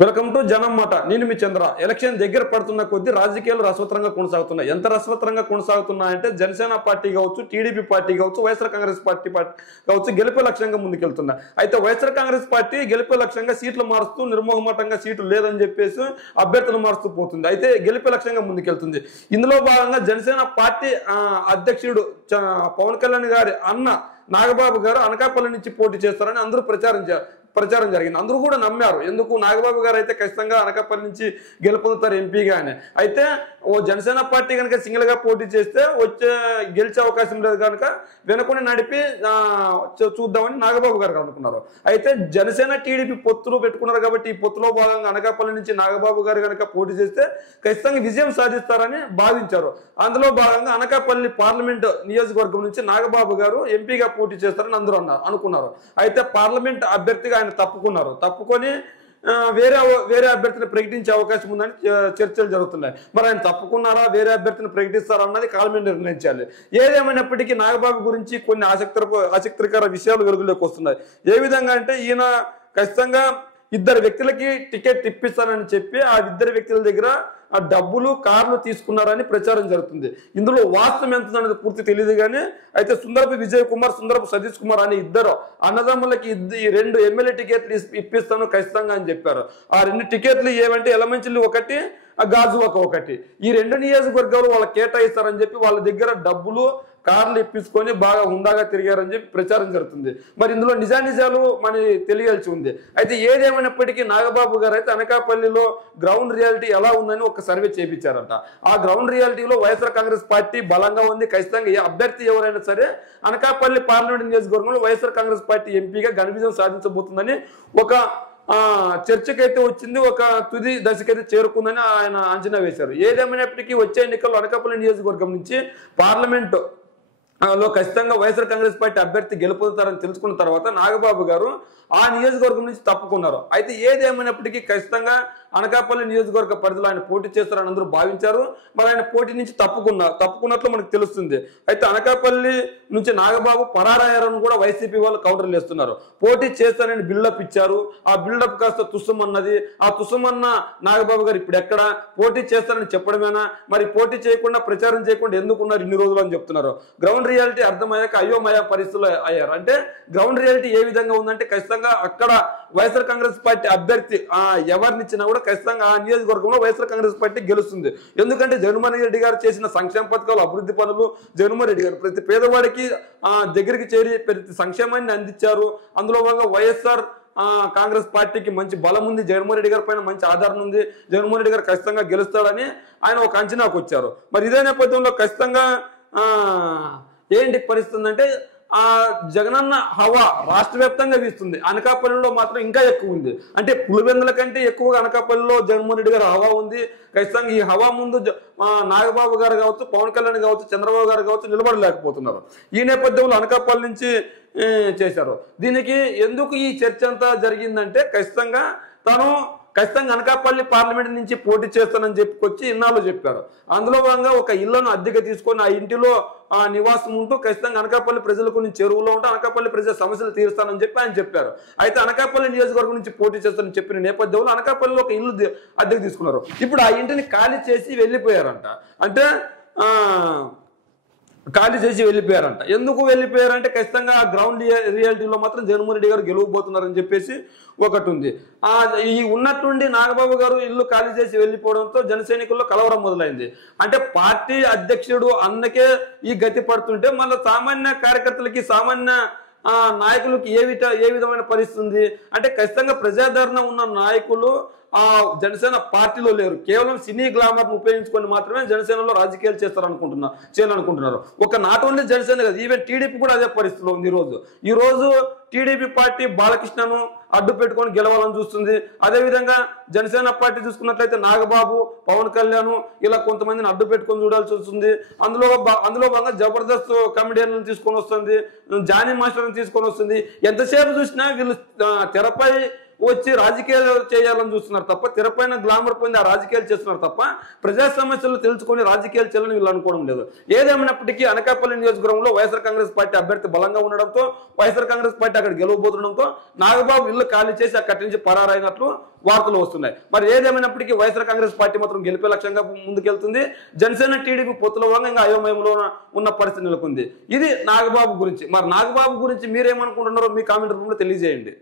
Welcome to జనం మాట. నేను మీ చంద్ర. ఎలక్షన్ దగ్గర పడుతున్న కొద్దీ రాజకీయాలు రసవత్తరంగా కొనసాగుతున్నాయి. ఎంత రసవత్తరంగా కొనసాగుతున్నాయంటే జనసేన పార్టీ కావచ్చు, టీడీపీ పార్టీ కావచ్చు, వైఎస్ఆర్ కాంగ్రెస్ పార్టీ కావచ్చు గెలిపే లక్ష్యంగా ముందుకెళ్తున్నాయి. అయితే వైఎస్ఆర్ కాంగ్రెస్ పార్టీ గెలిపే లక్ష్యంగా సీట్లు మారుస్తూ నిర్మోహమాటంగా సీట్లు లేదని చెప్పేసి అభ్యర్థులు మారుస్తూ పోతుంది. అయితే గెలిపే లక్ష్యంగా ముందుకెళ్తుంది. ఇందులో భాగంగా జనసేన పార్టీ అధ్యక్షుడు పవన్ కళ్యాణ్ గారి అన్న నాగబాబు గారు అనకాపల్లి నుంచి పోటీ చేస్తారని అందరూ ప్రచారం జరిగింది. అందరూ కూడా నమ్మారు. ఎందుకు నాగబాబు గారు అయితే ఖచ్చితంగా అనకాపల్లి నుంచి గెలుపొందుతారు ఎంపీగా అని. అయితే ఓ జనసేన పార్టీ కనుక సింగిల్ గా పోటీ చేస్తే గెలిచే అవకాశం లేదు కనుక వెనుకొని నడిపి చూద్దామని నాగబాబు గారు అనుకున్నారు. అయితే జనసేన టీడీపీ పొత్తులు పెట్టుకున్నారు కాబట్టి ఈ పొత్తులో భాగంగా అనకాపల్లి నుంచి నాగబాబు గారు కనుక పోటీ చేస్తే ఖచ్చితంగా విజయం సాధిస్తారని భావించారు. అందులో భాగంగా అనకాపల్లి పార్లమెంట్ నియోజకవర్గం నుంచి నాగబాబు గారు ఎంపీగా పోటీ చేస్తారని అందరూ అనుకున్నారు. అయితే పార్లమెంట్ అభ్యర్థిగా తప్పుకొని వేరే అభ్యర్థిని ప్రకటించే అవకాశం ఉందని చర్చలు జరుగుతున్నాయి. మరి ఆయన తప్పుకున్నారా, వేరే అభ్యర్థిని ప్రకటిస్తారా అన్నది కాలమే నిర్ణయించాలి. ఏదేమైనప్పటికీ నాగబాబు గురించి కొన్ని ఆసక్తికర విషయాలు వెలుగులోకి వస్తున్నాయి. ఏ విధంగా అంటే ఈయన ఖచ్చితంగా ఇద్దరు వ్యక్తులకి టికెట్ ఇప్పిస్తానని చెప్పి ఆ ఇద్దరు వ్యక్తుల దగ్గర డబ్బులు కార్లు తీసుకున్నారని ప్రచారం జరుగుతుంది. ఇందులో వాస్తవం ఎంత అనేది పూర్తి తెలియదు కానీ అయితే సుందరపు విజయ్ కుమార్, సుందరపు సతీష్ కుమార్ అని ఇద్దరు అన్నదమ్ములకి ఈ 2 ఎమ్మెల్యే టికెట్లు ఇప్పిస్తాను ఖచ్చితంగా అని చెప్పారు. ఆ 2 టికెట్లు ఏమంటే ఎలమంచిల్లి ఒకటి, గాజువాక ఒకటి. ఈ 2 నియోజకవర్గాలు వాళ్ళకి కేటాయిస్తారని చెప్పి వాళ్ళ దగ్గర డబ్బులు కార్లు ఇప్పించుకొని బాగా హుందాగా తిరిగారని చెప్పి ప్రచారం జరుగుతుంది. మరి ఇందులో నిజాలు మనకి తెలియాల్సి ఉంది. అయితే ఏదేమైనప్పటికీ నాగబాబు గారు అయితే అనకాపల్లిలో గ్రౌండ్ రియాలిటీ ఎలా ఉందని ఒక సర్వే చేయించారంట. ఆ గ్రౌండ్ రియాలిటీలో వైఎస్ఆర్ కాంగ్రెస్ పార్టీ బలంగా ఉంది. ఖచ్చితంగా ఏ అభ్యర్థి ఎవరైనా సరే అనకాపల్లి పార్లమెంట్ నియోజకవర్గంలో వైఎస్ఆర్ కాంగ్రెస్ పార్టీ ఎంపీగా ఘన విజయం సాధించబోతుందని ఒక చర్చకైతే వచ్చింది. ఒక తుది దశకైతే చేరుకుందని ఆయన అంచనా వేశారు. ఏదేమైనప్పటికీ వచ్చే ఎన్నికల్లో అనకాపల్లి నియోజకవర్గం నుంచి పార్లమెంట్ లో ఖచ్చితంగా వైఎస్ఆర్ కాంగ్రెస్ పార్టీ అభ్యర్థి గెలుపొందుతారని తెలుసుకున్న తర్వాత నాగబాబు గారు ఆ నియోజకవర్గం నుంచి తప్పుకున్నారు. అయితే ఏదేమైనప్పటికీ ఖచ్చితంగా అనకాపల్లి నియోజకవర్గ పరిధిలో ఆయన పోటీ చేస్తారని అందరూ భావించారు. మరి ఆయన పోటీ నుంచి తప్పుకున్నట్లు మనకు తెలుస్తుంది. అయితే అనకాపల్లి నుంచి నాగబాబు పరారయ్యారని కూడా వైసీపీ వాళ్ళు కౌంటర్లు వేస్తున్నారు. పోటీ చేస్తానని బిల్డప్ ఇచ్చారు. ఆ బిల్డప్ కాస్త తుస్సుమన్నది. ఆ తుస్సుమన్న నాగబాబు గారు ఇప్పుడు ఎక్కడ పోటీ చేస్తానని చెప్పడమేనా? మరి పోటీ చేయకుండా ప్రచారం చేయకుండా ఎందుకున్నారు ఇన్ని రోజులు అని చెప్తున్నారు. గ్రౌండ్ రియాలిటీ అర్థమయ్యాక అయోమయ పరిస్థితులు అయ్యారు. అంటే గ్రౌండ్ రియాలిటీ ఏ విధంగా ఉందంటే ఖచ్చితంగా అక్కడ వైఎస్ఆర్ కాంగ్రెస్ పార్టీ అభ్యర్థి ఎవరినిచ్చినా కూడా ఖచ్చితంగా ఆ నియోజకవర్గంలో వైఎస్ఆర్ కాంగ్రెస్ పార్టీ గెలుస్తుంది. ఎందుకంటే జగన్మోహన్ రెడ్డి గారు చేసిన సంక్షేమ పథకాలు, అభివృద్ధి పనులు, జగన్మోహన్ రెడ్డి గారు ప్రతి పేదవాడికి దగ్గరికి చేరి ప్రతి సంక్షేమాన్ని అందించారు. అందులో భాగంగా వైఎస్ఆర్ కాంగ్రెస్ పార్టీకి మంచి బలం ఉంది. జగన్మోహన్ రెడ్డి గారి పైన మంచి ఆధారం ఉంది. జగన్మోహన్ రెడ్డి గారు ఖచ్చితంగా గెలుస్తాడని ఆయన ఒక అంచనాకు వచ్చారు. మరి ఇదే నేపథ్యంలో ఖచ్చితంగా ఏంటి పరిస్థితి అంటే జగనన్న హవా రాష్ట్ర వ్యాప్తంగా వీస్తుంది. అనకాపల్లిలో మాత్రం ఇంకా ఎక్కువ ఉంది. అంటే పులివెందుల కంటే ఎక్కువగా అనకాపల్లిలో జగన్మోహన్ రెడ్డి గారు హవా ఉంది. ఖచ్చితంగా ఈ హవా ముందు నాగబాబు గారు కావచ్చు, పవన్ కళ్యాణ్ కావచ్చు, చంద్రబాబు గారు కావచ్చు నిలబడలేకపోతున్నారు. ఈ నేపథ్యంలో అనకాపల్లి నుంచి చేశారు. దీనికి ఎందుకు ఈ చర్చ అంతా జరిగిందంటే ఖచ్చితంగా అనకాపల్లి పార్లమెంట్ నుంచి పోటీ చేస్తానని చెప్పుకొచ్చి ఇన్నాళ్ళు చెప్పారు. అందులో భాగంగా ఒక ఇళ్లను అద్దెగా తీసుకొని ఆ ఇంటిలో నివాసం ఉంటూ ఖచ్చితంగా అనకాపల్లి ప్రజల గురించి చెరువులో ఉంటూ అనకాపల్లి ప్రజల సమస్యలు తీరుస్తానని చెప్పి ఆయన చెప్పారు. అయితే అనకాపల్లి నియోజకవర్గం నుంచి పోటీ చేస్తానని చెప్పిన నేపథ్యంలో అనకాపల్లిలో ఒక ఇల్లు అద్దెకు తీసుకున్నారు. ఇప్పుడు ఆ ఇంటిని ఖాళీ చేసి వెళ్ళిపోయారంట. ఎందుకు వెళ్ళిపోయారంటే ఖచ్చితంగా ఆ గ్రౌండ్ రియాలిటీలో మాత్రం జగన్మోహన్ రెడ్డి గారు గెలవబోతున్నారని చెప్పేసి ఒకటి ఉంది. ఈ ఉన్నట్టుండి నాగబాబు గారు ఇల్లు ఖాళీ చేసి వెళ్ళిపోవడంతో జనసైనికుల్లో కలవరం మొదలైంది. అంటే పార్టీ అధ్యక్షుడు అన్నకే ఈ గతి పడుతుంటే మళ్ళీ సామాన్య కార్యకర్తలకి, సామాన్య నాయకులకి ఏ విధమైన పరిస్థితి ఉంది అంటే ఖచ్చితంగా ప్రజాదరణ ఉన్న నాయకులు జనసేన పార్టీలో లేరు. కేవలం సినీ గ్లామర్ ఉపయోగించుకొని మాత్రమే జనసేనలో రాజకీయాలు చేయాలనుకుంటున్నారు. ఒక నాట్ ఓన్లీ జనసేన కాదు, ఈవెన్ టీడీపీ కూడా అదే పరిస్థితిలో ఉంది. ఈ రోజు టీడీపీ పార్టీ బాలకృష్ణను అడ్డు పెట్టుకొని గెలవాలని చూస్తుంది. అదేవిధంగా జనసేన పార్టీ చూసుకున్నట్లయితే నాగబాబు, పవన్ కళ్యాణ్ ఇలా కొంతమందిని అడ్డు పెట్టుకొని చూడాల్సి వస్తుంది. అందులో భాగంగా జబర్దస్త్ కమెడియన్లను తీసుకొని వస్తుంది, జానీ మాస్టర్ని తీసుకొని వస్తుంది. ఎంతసేపు చూసినా వీళ్ళు తెరపై వచ్చి రాజకీయాలు చేయాలని చూస్తున్నారు తప్ప, తెరపైన గ్లామర్ పొంది ఆ రాజకీయాలు చేస్తున్నారు తప్ప ప్రజా సమస్యలు తెలుసుకొని రాజకీయాలు చేయాలని వీళ్ళు అనుకోవడం లేదు. ఏదేమైనప్పటికీ అనకాపల్లి నియోజకవర్గంలో వైఎస్ఆర్ కాంగ్రెస్ పార్టీ అభ్యర్థి బలంగా ఉండడంతో, వైఎస్ఆర్ కాంగ్రెస్ పార్టీ అక్కడ గెలవబోతుండడంతో నాగబాబు ఇల్లు ఖాళీ చేసి అక్కడి నుంచి పరారైనట్లు వార్తలు వస్తున్నాయి. మరి ఏదేమైనప్పటికీ వైఎస్ఆర్ కాంగ్రెస్ పార్టీ మాత్రం గెలిపే లక్ష్యంగా ముందుకెళ్తుంది. జనసేన టీడీపీ పొత్తుల భాగంగా అయోమయంలో ఉన్న పరిస్థితి నెలకొంది. ఇది నాగబాబు గురించి. మరి నాగబాబు గురించి మీరేమనుకుంటున్నారో మీ కామెంట్ రూపంలో తెలియజేయండి.